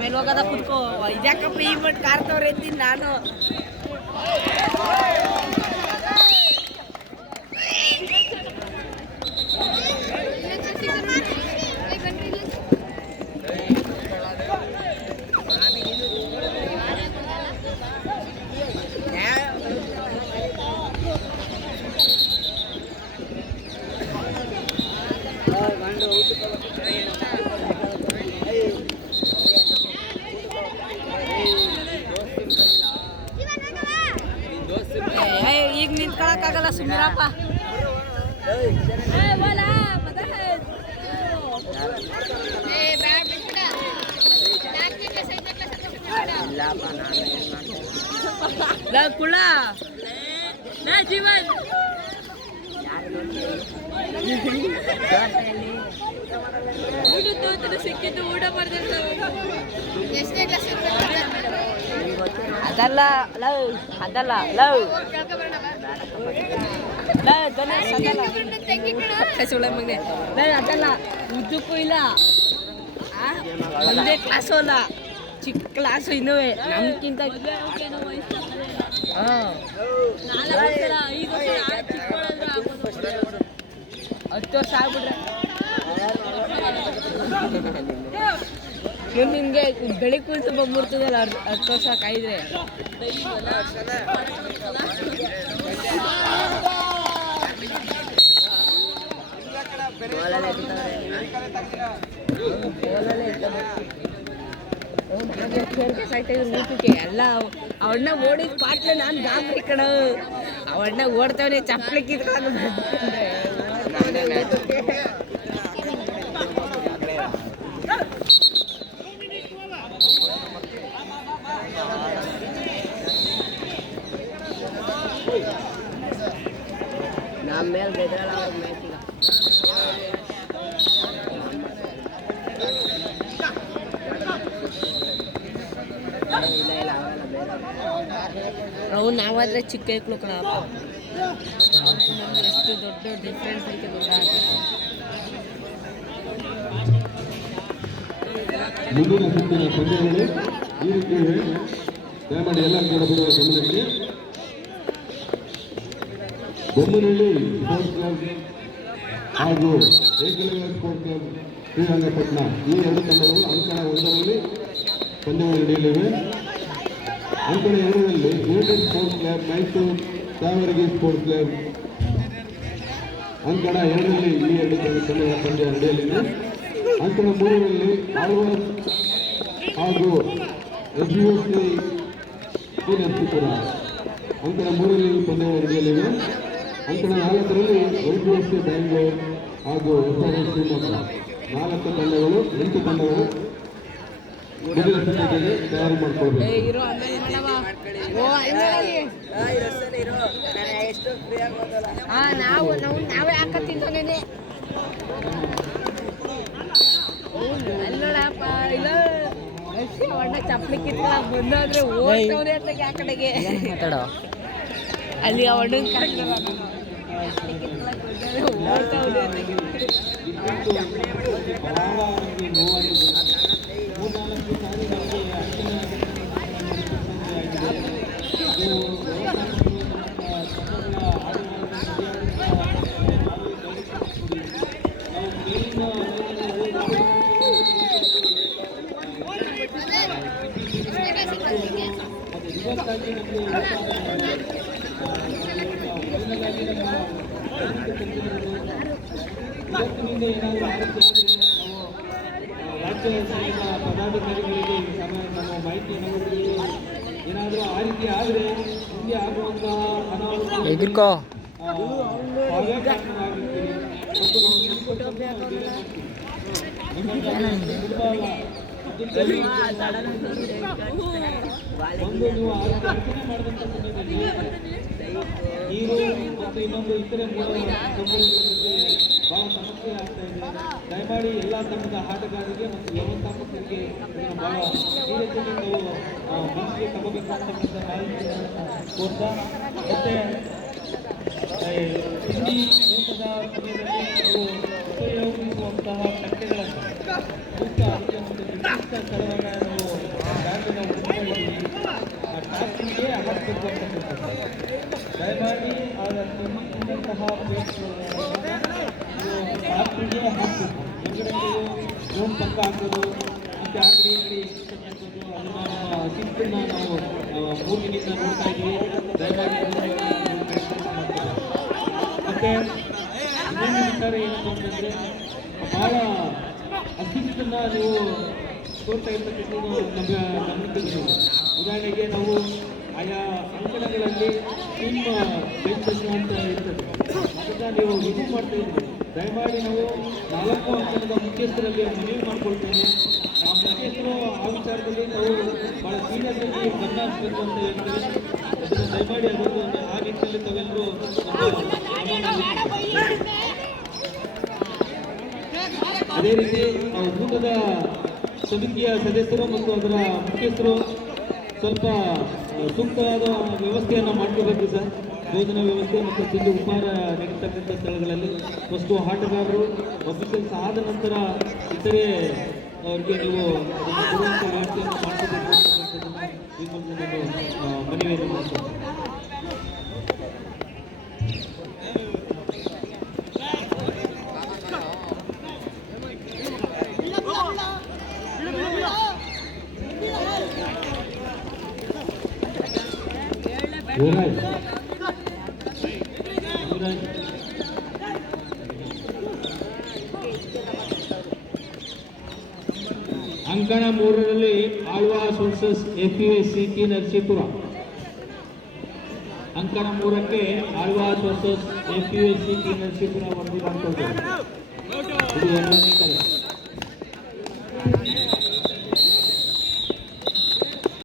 ಆಮೇಲೆ ಹೋಗೋದ ಕುತ್ಕೋ ಇದ್ಯಾಕಪ್ಪ ಈ ಮಟ್ ಕಾರ್ತವ್ರೆ ಅಂತೀನಿ ನಾನು. ಈಗ ನಿಂತ್ಕೊಳಕ್ಕಾಗಲ್ಲ ಸುಮ್ಮೀರಪ್ಪ. ಕುಳ ಜೀವನ್ ಸಿಕ್ಕಿದ್ದು ಊಟ ಮಾಡ್ತಾರೆ. ಅದಲ್ಲ ಲವ್ ಅದಲ್ಲ ಲವ್ ಅದಲ್ಲ ಉದ್ದಕ್ಕೂ ಇಲ್ಲ. ಒಂದೇ ಕ್ಲಾಸು ಅಲ್ಲ, ಚಿಕ್ಕ ಕ್ಲಾಸು ಇನ್ನೂ ನಮ್ಗಿಂತ. ಹಾಂ 10 ವರ್ಷ ಆಗ್ಬಿಟ್ರೆ ನಿಮಗೆ ಬೆಳಿ ಕೂಸು ಬಂದ್ಬಿಡ್ತದಲ್ಲ 10 ವರ್ಷ ಕಾಯಿದ್ರೆ. ಊಟಕ್ಕೆ ಎಲ್ಲ ಅವಣ್ಣ ಓಡಿದ ಪಾಟ್ಲೆ ನಾನು ಗಾಬರಿ ಕಣ. ಅವಣ್ಣ ಓಡ್ತಾವನೆ ಚಪ್ಪಲಿ ಕಿತ್ಕೊಂಡು ನಮ್ಮ ಮೇಲೆ ಗೆದ್ರಲ್ಲ ಅವ್ರ ಮ್ಯಾಚಿಗ. ನಾವು ನಾವಾದ್ರೆ ಚಿಕ್ಕ ಮಕ್ಕಳು ಕಣಪ್ಪ. ನಮ್ಗೆ ಎಷ್ಟು ದೊಡ್ಡ ಡಿಫ್ರೆನ್ಸ್ ಐತೆ ಗೊತ್ತಾ. ಮುಂದಿನ ಸುತ್ತಿನ ಪಂದ್ಯಗಳು ಈ ರೀತಿ ದಯಮಾಡಿ ಎಲ್ಲ ಕೂಡ ಬಿಡುವ ಗಮನಕ್ಕೆ. ಬೊಮ್ಮನಹಳ್ಳಿ ಸ್ಪೋರ್ಟ್ಸ್ ಕ್ಲಬ್ ಹಾಗೂ ಏಕಲವ್ಯ ಸ್ಪೋರ್ಟ್ಸ್ ಕ್ಲಬ್ ಶ್ರೀರಂಗಪಟ್ಟಣ ಈ ಎರಡು ತಂಡಗಳು ಅಂಕಣ ಒಂದರಲ್ಲಿ ಪಂದ್ಯಗಳು ನಡೆಯಲಿವೆ. ಅಂಕಣ ಎರಡರಲ್ಲಿ ಯುನೈಟೆಡ್ ಸ್ಪೋರ್ಟ್ಸ್ ಕ್ಲಬ್ ಮೈಸೂರು ಸಾವರ್ಗಿ ಸ್ಪೋರ್ಟ್ಸ್ ಕ್ಲಬ್ ಅಂಕಣ ಎರಡರಲ್ಲಿ ಈ ಎರಡು ತಂಡಗಳ ಪಂದ್ಯ ನಡೆಯಲಿದೆ. ಅಂಕಣ ಮೂರರಲ್ಲಿ ಆಳ್ವಾಸ್ ಹಾಗೂ SUSC ನರಸೀಪುರ ಅಂಕಣ ಮೂರರಲ್ಲಿ ಪಂದ್ಯಗಳು ನಡೆಯಲಿವೆ. ಅಂಕಣ ನಾಲ್ಕರಲ್ಲಿ SUSC ಬ್ಯಾಂಗ್ಳೂರ್ ಹಾಗೂ SRS ಶಿವಮೊಗ್ಗ 4 ತಂಡಗಳು 8 ತಂಡಗಳು ಮೊದಲ ಸಿದ್ಧತೆಗೆ ತಯಾರು ಮಾಡಿಕೊಳ್ಬೇಕು. ನಾವೇ ಹಾಕತ್ತಿದ್ದೇನೆ ಅಲ್ಲೋಡಪ್ಪ. ಇಲ್ಲ ಅಣ್ಣ ಚಪ್ಪಲಿ ಕಿತ್ಕೊಳ ಬಂದಾದ್ರೆ ಓಡ್ತವ್ರೆ ಅಂತ ಆ ಕಡೆಗೆ ಅಲ್ಲಿ ಅವಣ್ಣನ ಕರೆಕ್ಟ್ ಓಡ್ತವ್ರೆ ಅಂತ. ಇವತ್ತಿನಿಂದ ಏನಾದರೂ ರಾಜ್ಯ ಪದಾಧಿಕಾರಿಗಳಿಗೆ ನಮ್ಮ ಮಾಹಿತಿ ಏನಾದರೂ ಆ ರೀತಿ ಆದರೆ ಹಿಂದೆ ಆಗುವಂತಹ ಒಂದು ನೀವು ಅರ್ಚನೆ ಮಾಡಿದಂಥ ಸಮಯದಲ್ಲಿ ನೀರು ಮತ್ತು ಇನ್ನೊಂದು ಇತರೆ ಬಹಳ ಸಮಸ್ಯೆ ಆಗ್ತಾ ಇದೆ. ದಯಮಾಡಿ ಎಲ್ಲ ತಂಡದ ಆಟಗಾರರಿಗೆ ಮತ್ತು ವ್ಯವಸ್ಥಾಪಕರಿಗೆ ಬಹಳ ಸೀರಿಯಸ್ಸಾಗಿ ನಾವು ಮನಸ್ಸಿಗೆ ತಗೋಬೇಕು ಅಂತಕ್ಕಂಥ ಮಾಹಿತಿಯನ್ನು ಕೋರ್ತಾ, ಮತ್ತು ತಿಂಡಿ ಊಟದ ಸಮಯದಲ್ಲಿ ನೀವು ಉಪಯೋಗಿಸುವಂತಹ ಬಟ್ಟೆಗಳನ್ನು ಸೂಕ್ತ ಅದಕ್ಕೆ ಒಂದು ನಿರ್ದಿಷ್ಟ ಸ್ಥಳವನ್ನು ನಾವು ಟಾಸ್ಕ್ ನಾವು ಹುಡುಕ್ತಾ ಇದ್ದೀವಿ. ಆ ಟಾಸ್ಕಿಗೆ ಹಾಕಬೇಕು ಅಂತ ದಯಮಾಡಿ ಆಗ ತಿನ್ನುವಂತಹ ಟಾಸ್ಕಿಗೆ ಹಾಕಬೇಕು. ಹೊರಗಡೆ ನೀವು ಫೋನ್ ಪಕ್ಕ ಹಾಕೋದು ಮತ್ತು ಆ ಕಡೆ ಈ ಕಡೆ ಹಾಕೋದು ಅದನ್ನು ನಮ್ಮ ಶಿಸ್ತನ್ನು ನಾವು 3 ದಿನದಿಂದ ನೋಡ್ತಾ ಇದ್ದೀವಿ. ದಯಮಾಡಿ ಮತ್ತು ಇನ್ನೊಂದು ವಿಚಾರ ಏನಪ್ಪ ಅಂತಂದರೆ ಭಾಳ ಅಶಿಸ್ತನ್ನು ನೀವು ತೋರ್ತಾ ಇರ್ತಕ್ಕಂಥದ್ದು ನಮ್ಮ ಗಮನಕ್ಕೆ. ಉದಾಹರಣೆಗೆ ನಾವು ಆಯಾ ಅಂಕಣಗಳಲ್ಲಿ ಟೀಮ್ ಬೆಂಚಸ್ ಅಂತ ಇರ್ತದೆ, ಅದನ್ನು ನೀವು ಇದು ಮಾಡ್ತಾ ಇದ್ದೀವಿ. ದಯಮಾಡಿ ನಾವು 4 ಅಂಕಣದ ಮುಖ್ಯಸ್ಥರಲ್ಲಿ ಮನವಿ ಮಾಡ್ಕೊಳ್ತೇನೆ. ಆ ಮುಖ್ಯಸ್ಥರು ಆ ವಿಚಾರದಲ್ಲಿ ನಾವು ಭಾಳ ಸೀರಿಯಸ್ ಆಗಿ ಗಮನ ಹರಿಸಬೇಕು ಅಂತ ಹೇಳ್ತೇವೆ. ಅದನ್ನು ದಯಮಾಡಿ ಅದೊಂದು ಆ ನಿಟ್ಟಿನಲ್ಲಿ ತಾವೆಲ್ಲರೂ ಅದೇ ರೀತಿ ಊಟದ ಸಮಿತಿಯ ಸದಸ್ಯರು ಮತ್ತು ಅದರ ಮುಖ್ಯಸ್ಥರು ಸ್ವಲ್ಪ ಸೂಕ್ತವಾದ ವ್ಯವಸ್ಥೆಯನ್ನು ಮಾಡ್ಕೋಬೇಕು ಸರ್. ಭೋಜನ ವ್ಯವಸ್ಥೆ ಮತ್ತು ತಿಂಡಿ ಉಪಹಾರ ನೀಡತಕ್ಕಂಥ ಸ್ಥಳಗಳಲ್ಲಿ ಫಸ್ಟು ಆಟಗಾರರು ಅಫಿಷಿಯಲ್ಸ್ ಆದ ನಂತರ ಇತರೆ ಅವ್ರಿಗೆ ನೀವು ಅದನ್ನು ಕೊಡುವಂಥ ವ್ಯವಸ್ಥೆಯನ್ನು ಮಾಡ್ಕೋಬೇಕು ಅಂತಕ್ಕಂಥದ್ದನ್ನು ಈ ಮೂಲಕ ನಾನು ಮನವಿಯನ್ನು ಮಾಡ್ತೀನಿ. ಅಂಕಣ 3ರಲ್ಲಿ Alva's versus FUSC T Narasipura. ಅಂಕಣ 3ಕ್ಕೆ Alva's versus FUSC T Narasipura ವರದಿ ಮಾಡಿಕೊಳ್ಬೇಕು. ಇದು 2ನೇ ಕರೆ.